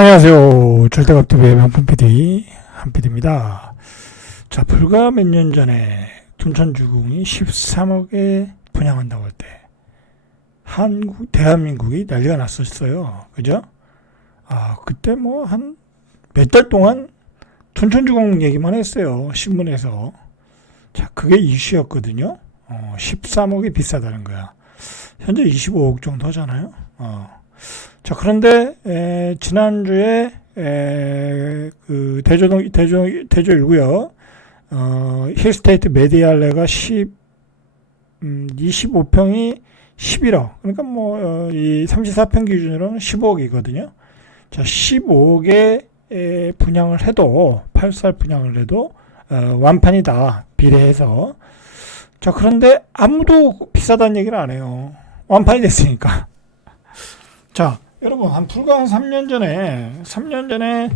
안녕하세요. 절대값TV의 명품 PD 한PD입니다. 자, 불과 몇 년 전에 둔천주공이 13억에 분양한다고 할 때 대한민국이 난리가 났었어요. 그죠? 그때 뭐 한 몇 달 동안 둔천주공 얘기만 했어요. 신문에서. 자, 그게 이슈였거든요. 13억이 비싸다는 거야. 현재 25억 정도 하잖아요. 자, 그런데 지난주에 그 대조 1구역 힐스테이트 메디알레가 25평이 11억. 그러니까 이 34평 기준으로는 15억이거든요. 자, 15억에 분양을 해도 8살 분양을 해도 완판이다. 비례해서. 자, 그런데 아무도 비싸다는 얘기를 안 해요. 완판이 됐으니까. 자, 여러분, 불과 한 3년 전에,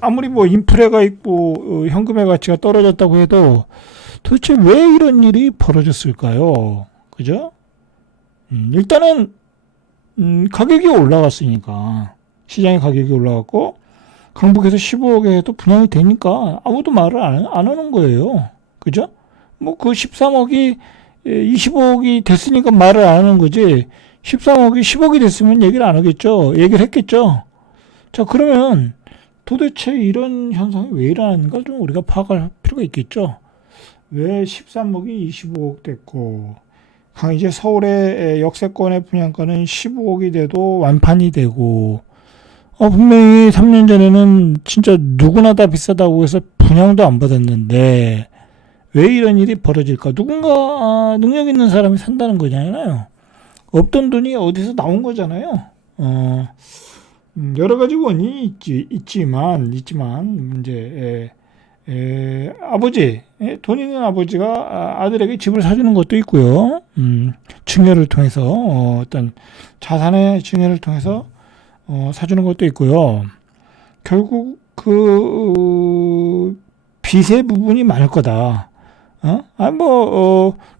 아무리 뭐 인플레가 있고, 현금의 가치가 떨어졌다고 해도 도대체 왜 이런 일이 벌어졌을까요? 그죠? 일단은, 가격이 올라갔으니까, 시장의 가격이 올라갔고, 강북에서 15억에 해도 분양이 되니까 아무도 말을 안 하는 거예요. 그죠? 뭐 그 13억이 25억이 됐으니까 말을 안 하는 거지, 13억이 10억이 됐으면 얘기를 안 하겠죠. 얘기를 했겠죠. 자, 그러면 도대체 이런 현상이 왜 일어나는가 좀 우리가 파악할 필요가 있겠죠. 왜 13억이 25억 됐고, 이제 서울의 역세권의 분양가는 15억이 돼도 완판이 되고, 분명히 3년 전에는 진짜 누구나 다 비싸다고 해서 분양도 안 받았는데, 왜 이런 일이 벌어질까? 누군가 능력 있는 사람이 산다는 거잖아요. 없던 돈이 어디서 나온 거잖아요. 여러 가지 원인이 있지만, 이제, 돈 있는 아버지가 아들에게 집을 사주는 것도 있고요. 증여를 통해서, 어떤 자산의 증여를 통해서, 사주는 것도 있고요. 결국 빚의 부분이 많을 거다.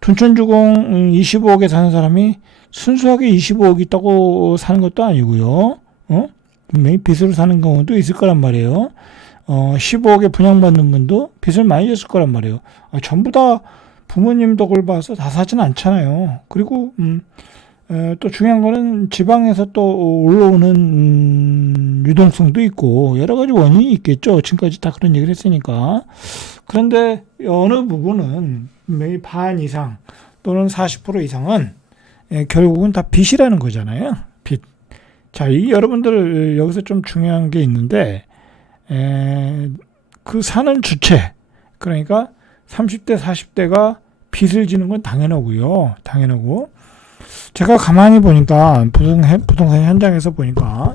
둔천주공 25억에 사는 사람이 순수하게 25억 있다고 사는 것도 아니고요. 분명히 빚으로 사는 경우도 있을 거란 말이에요. 15억에 분양받는 분도 빚을 많이 졌을 거란 말이에요. 전부 다 부모님 덕을 봐서 다 사진 않잖아요. 그리고 또 중요한 거는 지방에서 또 올라오는 유동성도 있고 여러 가지 원인이 있겠죠. 지금까지 다 그런 얘기를 했으니까. 그런데 어느 부분은 분명히 반 이상 또는 40% 이상은 결국은 다 빚이라는 거잖아요. 빚. 자, 여러분들 여기서 좀 중요한 게 있는데, 그 사는 주체, 그러니까 30대, 40대가 빚을 지는 건 당연하고요. 당연하고. 제가 가만히 보니까 부동산 현장에서 보니까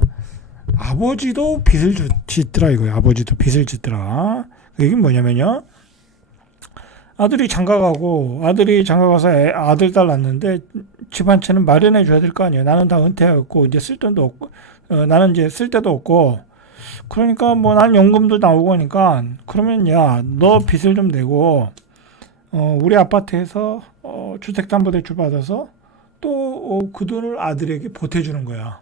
아버지도 빚을 짓더라 이거예요. 아버지도 빚을 짓더라. 이게 뭐냐면요. 아들이 장가가서 아들 딸 낳는데 집 한 채는 마련해 줘야 될 거 아니에요. 나는 다 은퇴하고 이제 쓸 돈도 없고, 나는 이제 쓸 데도 없고, 그러니까 뭐 나는 연금도 나오고 하니까, 그러면 야, 너 빚을 좀 내고, 우리 아파트에서 주택담보대출 받아서 또 그 돈을 아들에게 보태주는 거야.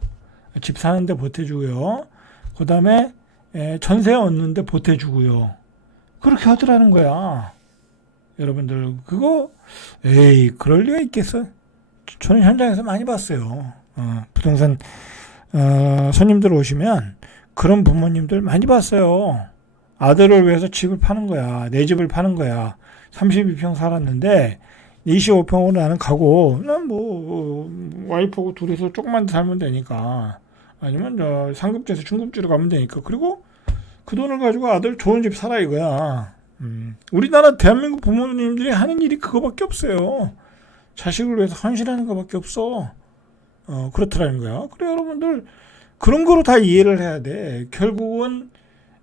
집 사는데 보태주고요. 그 다음에 전세 얻는데 보태주고요. 그렇게 하더라는 거야. 여러분들 그거 그럴 리가 있겠어? 저는 현장에서 많이 봤어요. 부동산 손님들 오시면 그런 부모님들 많이 봤어요. 아들을 위해서 집을 파는 거야. 내 집을 파는 거야. 32평 살았는데 25평으로 나는 가고, 난 와이프하고 둘이서 조금만 더 살면 되니까, 아니면 상급지에서 중급지로 가면 되니까, 그리고 그 돈을 가지고 아들 좋은 집 살아 이거야. 우리나라 대한민국 부모님들이 하는 일이 그거밖에 없어요. 자식을 위해서 헌신하는 거밖에 없어. 그렇더라는 거야. 그래, 여러분들 그런 거로 다 이해를 해야 돼. 결국은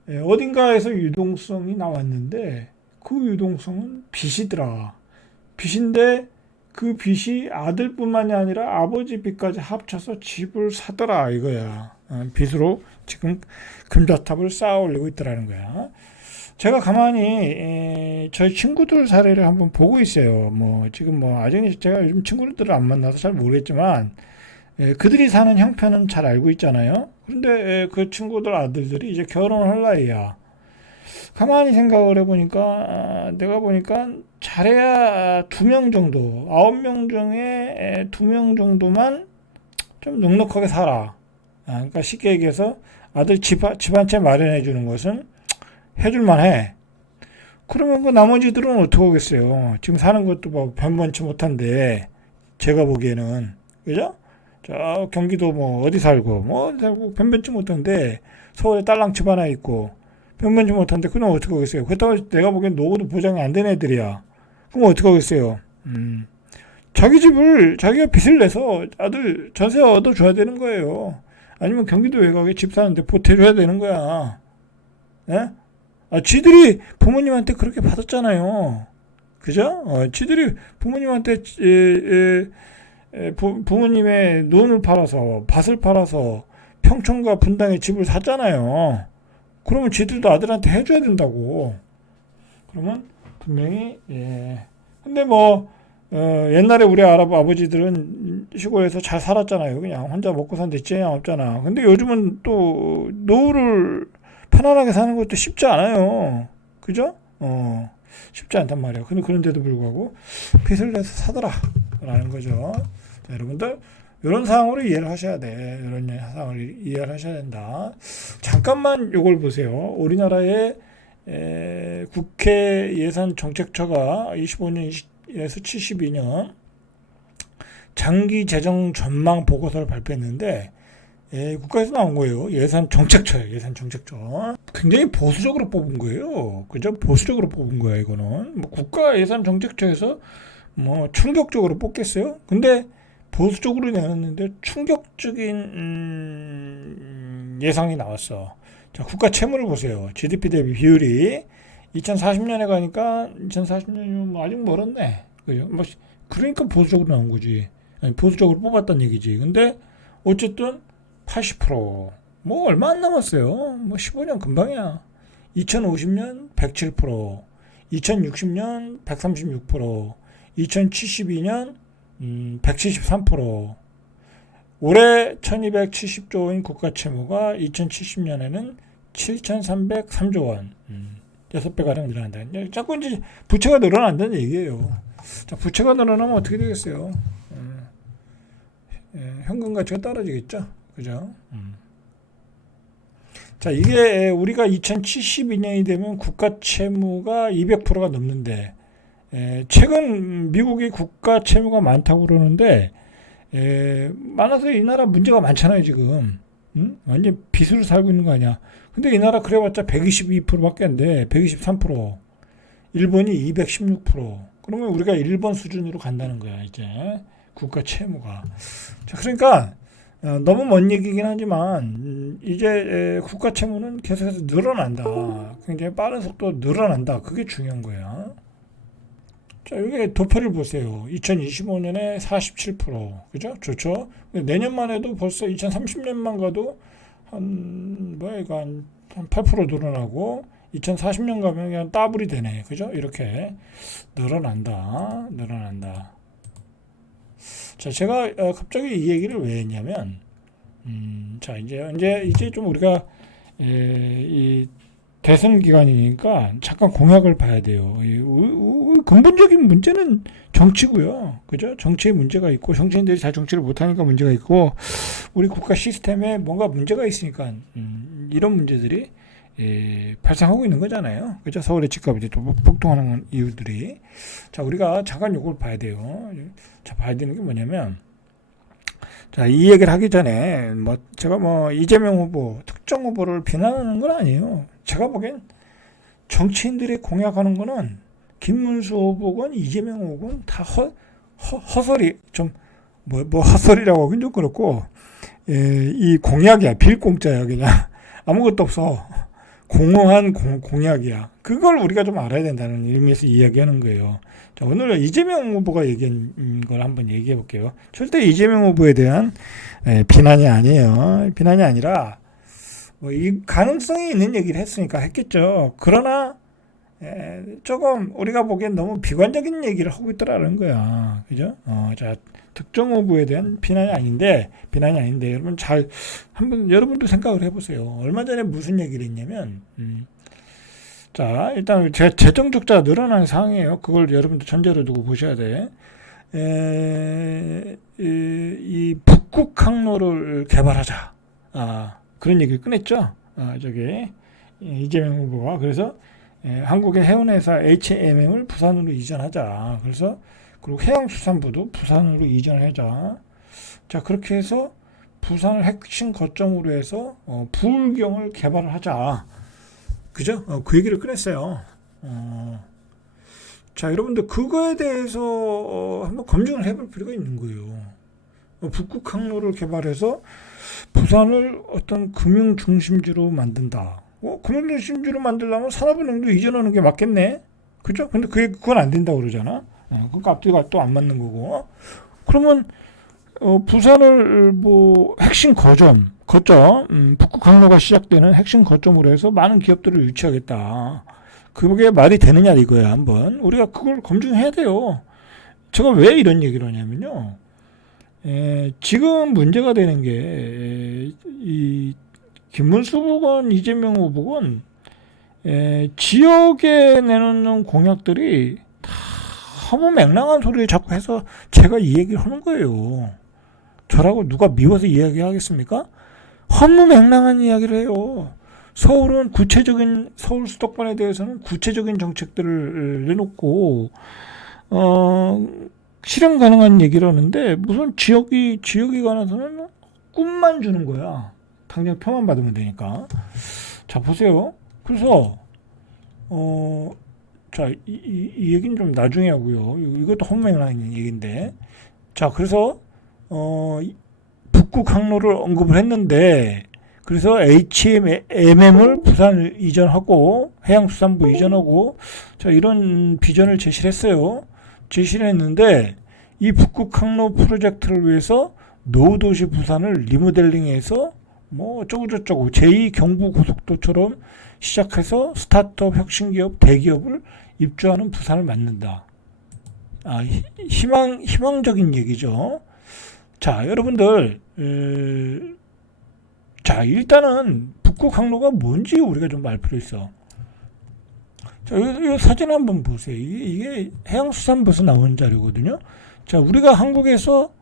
어딘가에서 유동성이 나왔는데 그 유동성은 빚이더라. 빚인데 그 빚이 아들뿐만이 아니라 아버지 빚까지 합쳐서 집을 사더라 이거야. 빚으로 지금 금자탑을 쌓아 올리고 있더라는 거야. 제가 가만히 저희 친구들 사례를 한번 보고 있어요. 지금 아직 제가 요즘 친구들을 안 만나서 잘 모르겠지만 그들이 사는 형편은 잘 알고 있잖아요. 그런데 그 친구들 아들들이 이제 결혼할 나이야. 가만히 생각을 해보니까 내가 보니까 잘해야 2명 정도, 9명 중에 2명 정도만 좀 넉넉하게 살아. 그러니까 쉽게 얘기해서 아들 집 한 채 마련해 주는 것은 해줄만 해. 그러면 그 나머지들은 어떻게 하겠어요? 지금 사는 것도 뭐 변변치 못한데 제가 보기에는 그죠? 저 경기도 뭐 어디 살고 뭐 어디 살고 변변치 못한데 서울에 딸랑 집 하나 있고 변변치 못한데 그럼 어떻게 하겠어요? 그렇다고 내가 보기엔 노후도 보장이 안 된 애들이야. 그럼 어떻게 하겠어요? 자기 집을 자기가 빚을 내서 아들 전세 얻어줘야 되는 거예요. 아니면 경기도 외곽에 집 사는데 보태줘야 되는 거야. 예? 지들이 부모님한테 그렇게 받았잖아요. 그죠? 지들이 부모님한테 부모님의 논을 팔아서 밭을 팔아서 평촌과 분당에 집을 샀잖아요. 그러면 지들도 아들한테 해줘야 된다고. 그러면 분명히 근데 뭐 옛날에 우리 아버지들은 시골에서 잘 살았잖아요. 그냥 혼자 먹고 산데 지장 없잖아. 근데 요즘은 또 노후를 편안하게 사는 것도 쉽지 않아요. 그죠? 쉽지 않단 말이야. 근데 그런데도 불구하고 빚을 내서 사더라. 라는 거죠. 자, 여러분들, 이런 상황으로 이해를 하셔야 돼. 이런 상황을 이해를 하셔야 된다. 잠깐만 요걸 보세요. 우리나라의 국회 예산정책처가 25년에서 72년 장기 재정 전망 보고서를 발표했는데 국가에서 나온 거예요. 예산정책처예요. 예산정책처. 굉장히 보수적으로 뽑은 거예요. 그죠? 보수적으로 뽑은 거야, 이거는. 뭐 국가 예산정책처에서 뭐 충격적으로 뽑겠어요? 근데 보수적으로 내놨는데 충격적인 예상이 나왔어. 자, 국가 채무를 보세요. GDP 대비 비율이 2040년에 가니까 2040년이면 뭐 아직 멀었네. 그죠? 뭐 그러니까 보수적으로 나온 거지. 아니, 보수적으로 뽑았단 얘기지. 근데 어쨌든 80%뭐 얼마 안 남았어요. 뭐 15년 금방이야. 2050년 107%, 2060년 136%, 2072년 173%. 올해 1270조인 국가 채무가 2070년에는 7303조 원. 6배 가량 늘어난다. 자꾸 이제 부채가 늘어난다는 얘기예요. 자, 부채가 늘어나면 어떻게 되겠어요? 현금 가치가 떨어지겠죠. 그죠? 자, 이게 우리가 2072년이 되면 국가 채무가 200%가 넘는데 최근 미국이 국가 채무가 많다고 그러는데 많아서 이 나라 문제가 많잖아요 지금. 완전 빚으로 살고 있는 거 아니야. 근데 이 나라 그래봤자 122%밖에 안 돼. 123%. 일본이 216%. 그러면 우리가 일본 수준으로 간다는 거야 이제 국가 채무가. 자, 그러니까 너무 먼 얘기긴 하지만 이제 국가 채무는 계속해서 늘어난다. 굉장히 빠른 속도로 늘어난다. 그게 중요한 거야. 자, 여기 도표를 보세요. 2025년에 47%. 그죠? 좋죠? 내년만 해도 벌써 2030년만 가도 한8% 늘어나고 2040년 가면 그냥 더블이 되네. 그죠? 이렇게 늘어난다. 자, 제가 갑자기 이 얘기를 왜 했냐면, 자, 이제 좀 우리가 이 대선 기간이니까 잠깐 공약을 봐야 돼요. 근본적인 문제는 정치고요. 그죠? 정치에 문제가 있고, 정치인들이 잘 정치를 못하니까 문제가 있고, 우리 국가 시스템에 뭔가 문제가 있으니까, 이런 문제들이 발생하고 있는 거잖아요. 그죠? 서울의 집값이 또 폭등하는 이유들이. 자, 우리가 잠깐 이걸 봐야 돼요. 자, 봐야 되는 게 뭐냐면, 자, 이 얘기를 하기 전에, 제가 이재명 후보, 특정 후보를 비난하는 건 아니에요. 제가 보기엔 정치인들이 공약하는 거는 김문수 후보건 이재명 후보건 다 헛소리, 헛소리라고 하긴 좀 그렇고, 이 공약이야. 빌공짜야, 그냥. 아무것도 없어. 공허한 공약이야. 그걸 우리가 좀 알아야 된다는 의미에서 이야기하는 거예요. 자, 오늘 이재명 후보가 얘기한 걸 한번 얘기해 볼게요. 절대 이재명 후보에 대한 비난이 아니에요. 비난이 아니라 이 가능성이 있는 얘기를 했으니까 했겠죠. 그러나 조금 우리가 보기엔 너무 비관적인 얘기를 하고 있더라는 거야. 그죠? 자, 특정 후보에 대한 비난이 아닌데 여러분 잘 한번 여러분도 생각을 해보세요. 얼마 전에 무슨 얘기를 했냐면 자 일단 재정 적자가 늘어나는 상황이에요. 그걸 여러분도 전제로 두고 보셔야 돼. 이 북극 항로를 개발하자. 그런 얘기를 꺼냈죠. 저기 이재명 후보가 그래서 한국의 해운회사 HMM을 부산으로 이전하자. 그래서 그리고 해양수산부도 부산으로 이전하자. 자 그렇게 해서 부산을 핵심 거점으로 해서 부울경을 개발을 하자. 그죠? 그 얘기를 꺼냈어요. 자 여러분들 그거에 대해서 한번 검증을 해볼 필요가 있는 거예요. 북극 항로를 개발해서 부산을 어떤 금융 중심지로 만든다. 금융 중심지로 만들려면 산업은행도 이전하는 게 맞겠네. 그죠? 근데 그건 안 된다고 그러잖아. 그러니까 앞뒤가 또 안 맞는 거고. 그러면 부산을 뭐 핵심 거점, 북극 항로가 시작되는 핵심 거점으로 해서 많은 기업들을 유치하겠다. 그게 말이 되느냐 이거야. 한번 우리가 그걸 검증해야 돼요. 제가 왜 이런 얘기를 하냐면요. 지금 문제가 되는 게 이 김문수 후보건 이재명 후보건 지역에 내놓는 공약들이 다 허무맹랑한 소리를 자꾸 해서 제가 이 얘기를 하는 거예요. 저라고 누가 미워서 이야기하겠습니까? 허무맹랑한 이야기를 해요. 서울은 서울 수도권에 대해서는 구체적인 정책들을 내놓고 실현 가능한 얘기를 하는데 무슨 지역이 관해서는 꿈만 주는 거야. 당장 표만 받으면 되니까. 자 보세요. 그래서 자 이 얘기는 좀 나중에 하고요. 이것도 허무맹랑한 얘기인데. 자 그래서 북극 항로를 언급을 했는데 그래서 HMM을 부산 이전하고 해양수산부 이전하고 자 이런 비전을 제시를 했어요. 제시를 했는데 이 북극 항로 프로젝트를 위해서 노후도시 부산을 리모델링해서 뭐 어쩌고저쩌고 제2 경부고속도처럼 시작해서 스타트업 혁신기업 대기업을 입주하는 부산을 만든다. 희망적인 얘기죠. 자 여러분들 자 일단은 북극 항로가 뭔지 우리가 좀 알 필요 있어. 자, 이 사진 한번 보세요. 이게 해양수산부에서 나온 자료거든요. 자, 우리가 한국에서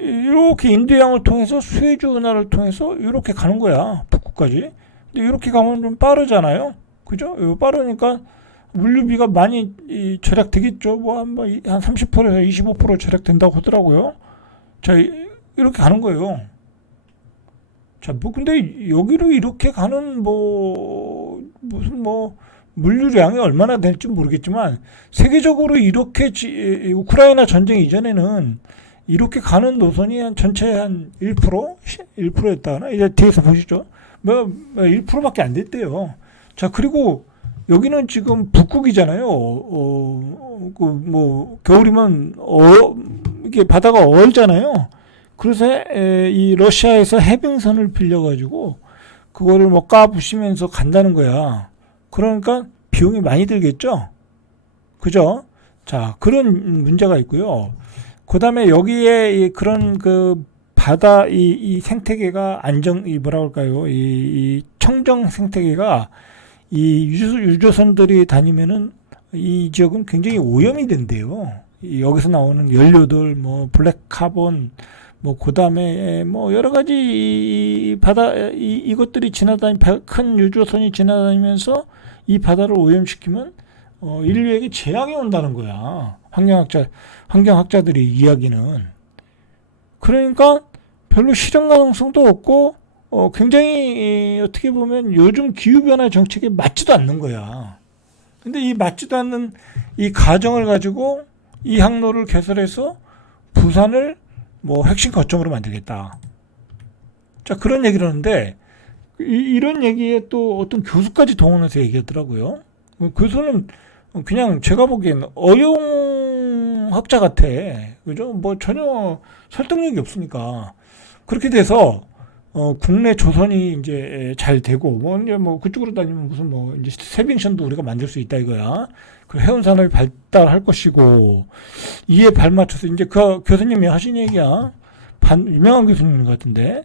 이렇게 인도양을 통해서 수에즈 운하를 통해서 이렇게 가는 거야. 북극까지. 근데 이렇게 가면 좀 빠르잖아요. 그죠? 이거 빠르니까 물류비가 많이 절약되겠죠. 뭐 한 30%에서 25% 절약된다고 하더라고요. 자, 이렇게 가는 거예요. 자, 뭐 근데 여기로 이렇게 가는 무슨 물류량이 얼마나 될지 모르겠지만 세계적으로 이렇게 우크라이나 전쟁 이전에는 이렇게 가는 노선이 전체 한 1%였다나 이제 뒤에서 보시죠. 1%밖에 안 됐대요. 자 그리고 여기는 지금 북극이잖아요. 겨울이면 이게 바다가 얼잖아요. 그래서 이 러시아에서 해빙선을 빌려가지고 그거를 뭐 까부시면서 간다는 거야. 그러니까 비용이 많이 들겠죠? 그죠? 자, 그런 문제가 있고요. 그 다음에 여기에 그런 그 바다 이 생태계가 이 청정 생태계가 이 유조선들이 다니면은 이 지역은 굉장히 오염이 된대요. 여기서 나오는 연료들, 뭐 블랙 카본, 뭐 그다음에 뭐 여러 가지 이 바다 이것들이 큰 유조선이 지나다니면서 이 바다를 오염시키면 인류에게 재앙이 온다는 거야. 환경학자들이 이야기는. 그러니까 별로 실현 가능성도 없고 굉장히 어떻게 보면 요즘 기후변화 정책에 맞지도 않는 거야. 근데 이 맞지도 않는 이 가정을 가지고 이 항로를 개설해서 부산을 뭐 핵심 거점으로 만들겠다. 자, 그런 얘기를 하는데 이런 얘기에 또 어떤 교수까지 동원해서 얘기하더라고요. 교수는 그냥 제가 보기엔 어용학자 같아. 그죠? 뭐 전혀 설득력이 없으니까. 그렇게 돼서 국내 조선이 이제 잘 되고 뭐 이제 뭐 그쪽으로 다니면 무슨 뭐 이제 세빙선도 우리가 만들 수 있다 이거야. 그 해운 산업이 발달할 것이고 이에 발맞춰서 이제 그 교수님이 하신 얘기야. 유명한 교수님 같은데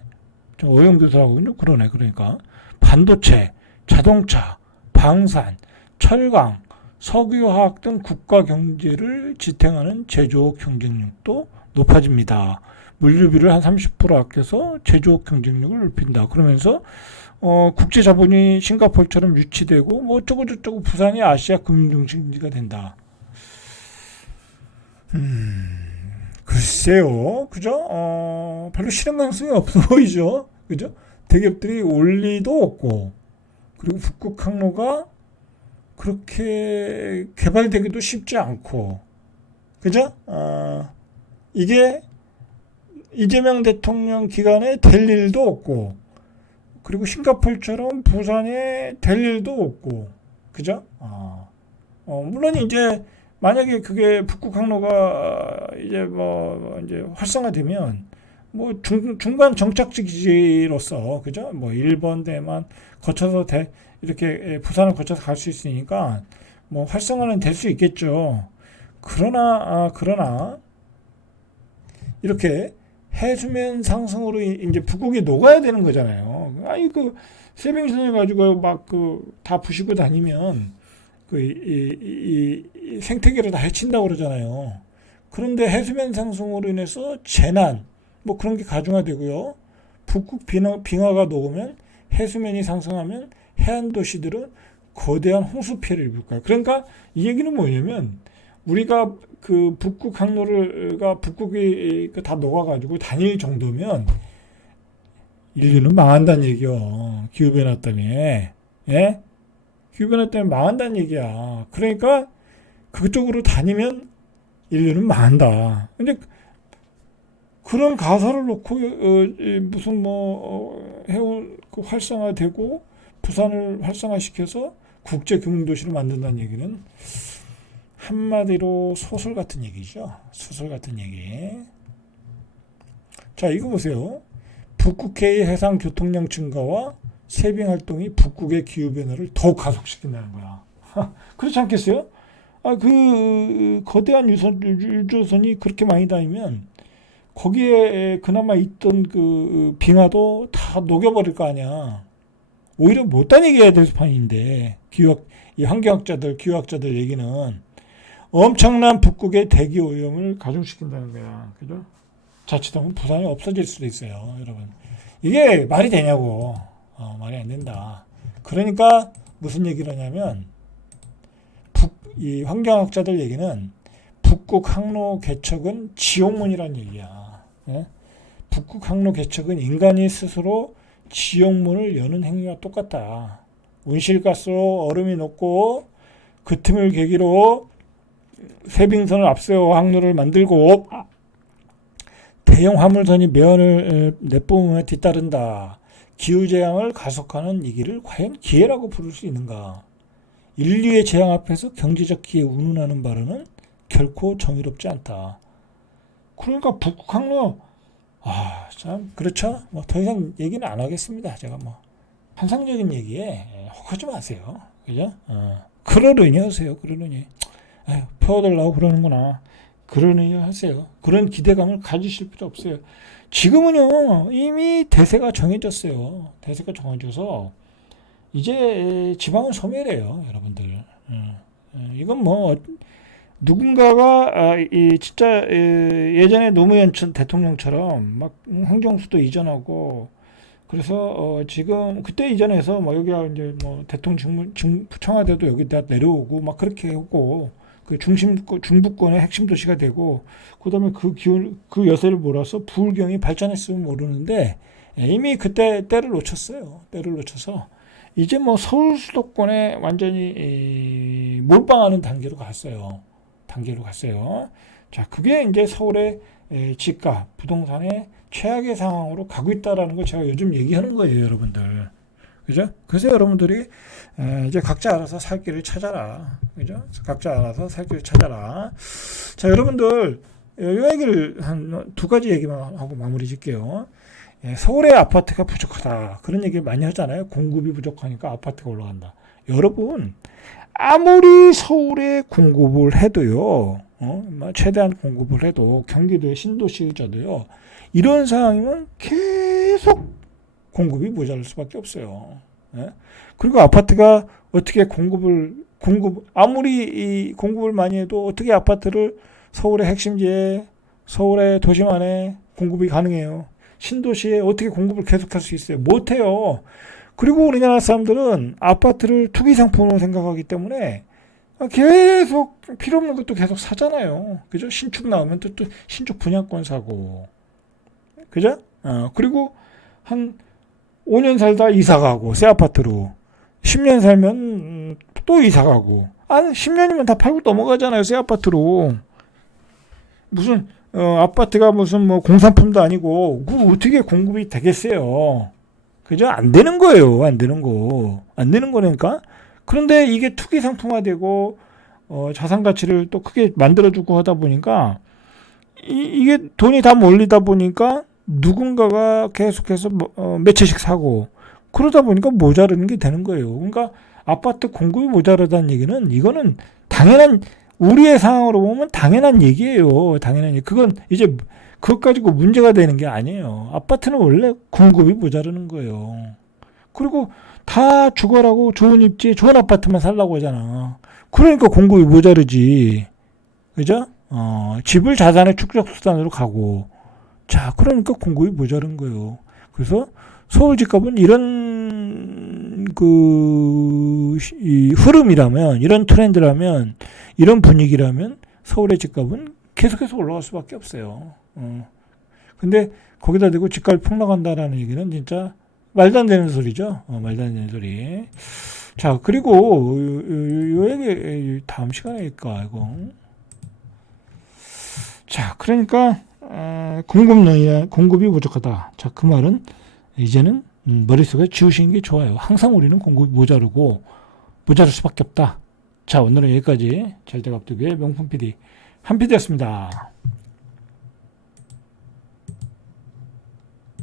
저 오영 교수라고 그러네. 그러니까 반도체, 자동차, 방산, 철강, 석유화학 등 국가 경제를 지탱하는 제조업 경쟁력도 높아집니다. 물류비를 한 30% 아껴서 제조업 경쟁력을 높인다. 그러면서 국제 자본이 싱가포르처럼 유치되고 뭐 어쩌고 저쩌고 부산이 아시아 금융 중심지가 된다. 글쎄요, 그죠? 별로 실현 가능성이 없어 보이죠, 그죠? 대기업들이 올 리도 없고, 그리고 북극 항로가 그렇게 개발되기도 쉽지 않고, 그죠? 이게 이재명 대통령 기간에 될 일도 없고, 그리고 싱가포르처럼 부산에 될 일도 없고, 그죠? 물론 이제 만약에 그게 북극 항로가 이제 활성화되면 뭐 중간 정착지 기지로서, 그죠? 뭐 일본, 대만 거쳐서 이렇게 부산을 거쳐서 갈 수 있으니까 뭐 활성화는 될 수 있겠죠. 그러나 이렇게 해수면 상승으로 이제 북극이 녹아야 되는 거잖아요. 아니 그 세빙선을 가지고 막 다 부시고 다니면 이 생태계를 다 해친다고 그러잖아요. 그런데 해수면 상승으로 인해서 재난 뭐 그런 게 가중화되고요. 북극 빙하가 녹으면 해수면이 상승하면 해안 도시들은 거대한 홍수 피해를 입을 거예요. 그러니까 이 얘기는 뭐냐면 우리가 그 북극 항로가 북극이 다 녹아가지고 다닐 정도면 인류는 망한다는 얘기요. 기후변화 때문에. 예? 기후변화 때문에 망한다는 얘기야. 그러니까 그쪽으로 다니면 인류는 망한다. 근데 그런 가설을 놓고 무슨 해운 활성화되고 부산을 활성화시켜서 국제 금융도시를 만든다는 얘기는 한마디로 소설 같은 얘기죠. 소설 같은 얘기. 자, 이거 보세요. 북극해의 해상 교통량 증가와 세빙 활동이 북극의 기후 변화를 더욱 가속시킨다는 거야. 그렇지 않겠어요? 그 거대한 유조선이 그렇게 많이 다니면 거기에 그나마 있던 그 빙하도 다 녹여버릴 거 아니야. 오히려 못 다니게 해야 될 판인데 이 환경학자들, 기후학자들 얘기는 엄청난 북극의 대기 오염을 가중시킨다는 거야. 그죠? 자칫하면 부산이 없어질 수도 있어요, 여러분. 이게 말이 되냐고. 말이 안 된다. 그러니까 무슨 얘기를 하냐면 이 환경학자들 얘기는 북극 항로 개척은 지옥문이라는 얘기야. 예? 북극 항로 개척은 인간이 스스로 지옥문을 여는 행위와 똑같다. 온실가스로 얼음이 녹고 그 틈을 계기로 세빙선을 앞세워 항로를 만들고 대형 화물선이 매연을 내뿜음에 뒤따른다. 기후재앙을 가속하는 이 길을 과연 기회라고 부를 수 있는가? 인류의 재앙 앞에서 경제적 기회 운운하는 발언은 결코 정의롭지 않다. 그러니까 북극 항로 참 그렇죠. 뭐 더 이상 얘기는 안 하겠습니다. 제가 뭐 환상적인 얘기에 혹하지 마세요. 그죠? 그러려니 하세요. 그러려니. 표어달라고 그러는구나. 그러려니 하세요. 그런 기대감을 가지실 필요 없어요. 지금은요 이미 대세가 정해졌어요. 대세가 정해져서 이제 지방은 소멸해요, 여러분들. 이건 뭐 누군가가 진짜 예전에 노무현 대통령처럼 막 행정수도 이전하고 그래서 지금 그때 이전해서 뭐 여기가 이제 뭐 대통령 청와대도 여기다 내려오고 막 그렇게 하고 그 중부권의 핵심 도시가 되고 그다음에 그 여세를 몰아서 부울경이 발전했으면 모르는데 이미 그때 때를 놓쳤어요. 때를 놓쳐서 이제 뭐 서울 수도권에 완전히 몰빵하는 단계로 갔어요. 자, 그게 이제 서울의 집값, 부동산의 최악의 상황으로 가고 있다라는 걸 제가 요즘 얘기하는 거예요, 여러분들. 그죠? 그래서 여러분들이 이제 각자 알아서 살 길을 찾아라. 그죠? 각자 알아서 살 길을 찾아라. 자, 여러분들, 이 얘기를 한 두 가지 얘기만 하고 마무리 짓게요. 서울의 아파트가 부족하다. 그런 얘기 많이 하잖아요. 공급이 부족하니까 아파트가 올라간다. 여러분, 아무리 서울에 공급을 해도요, 최대한 공급을 해도 경기도의 신도시자도요, 이런 상황이면 계속 공급이 모자랄 수밖에 없어요. 예? 그리고 아파트가 어떻게 아무리 이 공급을 많이 해도 어떻게 아파트를 서울의 핵심지에, 서울의 도심 안에 공급이 가능해요? 신도시에 어떻게 공급을 계속할 수 있어요? 못해요. 그리고 우리나라 사람들은 아파트를 투기 상품으로 생각하기 때문에 계속 필요 없는 것도 계속 사잖아요. 그죠? 신축 나오면 또 신축 분양권 사고. 그죠? 그리고 한 5년 살다 이사 가고, 새 아파트로. 10년 살면 또 이사 가고. 10년이면 다 팔고 넘어가잖아요, 새 아파트로. 무슨, 아파트가 무슨 뭐 공산품도 아니고, 어떻게 공급이 되겠어요? 그죠? 안 되는 거예요. 안 되는 거. 안 되는 거니까. 그런데 이게 투기 상품화되고 자산 가치를 또 크게 만들어주고 하다 보니까 이게 돈이 다 몰리다 보니까 누군가가 계속해서 몇 채씩 사고 그러다 보니까 모자르는 게 되는 거예요. 그러니까 아파트 공급이 모자르다는 얘기는 이거는 당연한 우리의 상황으로 보면 당연한 얘기예요. 당연한 얘기. 그건 이제 그것 가지고 문제가 되는 게 아니에요. 아파트는 원래 공급이 모자르는 거예요. 그리고 다 죽어라고 좋은 입지에 좋은 아파트만 살라고 하잖아. 그러니까 공급이 모자르지. 그죠? 집을 자산의 축적 수단으로 가고. 자, 그러니까 공급이 모자른 거예요. 그래서 서울 집값은 이런 이 흐름이라면, 이런 트렌드라면, 이런 분위기라면 서울의 집값은 계속해서 올라갈 수밖에 없어요. 근데 거기다 대고 집값이 폭락한다라는 얘기는 진짜 말도 안 되는 소리죠. 말도 안 되는 소리. 자, 그리고 요 얘기 다음 시간에일까 이거. 자, 그러니까 공급이 부족하다. 자, 그 말은 이제는 머릿속에 지우시는 게 좋아요. 항상 우리는 공급이 모자랄 수밖에 없다. 자, 오늘은 여기까지. 잘돼갑두기의 명품 PD 한 PD였습니다.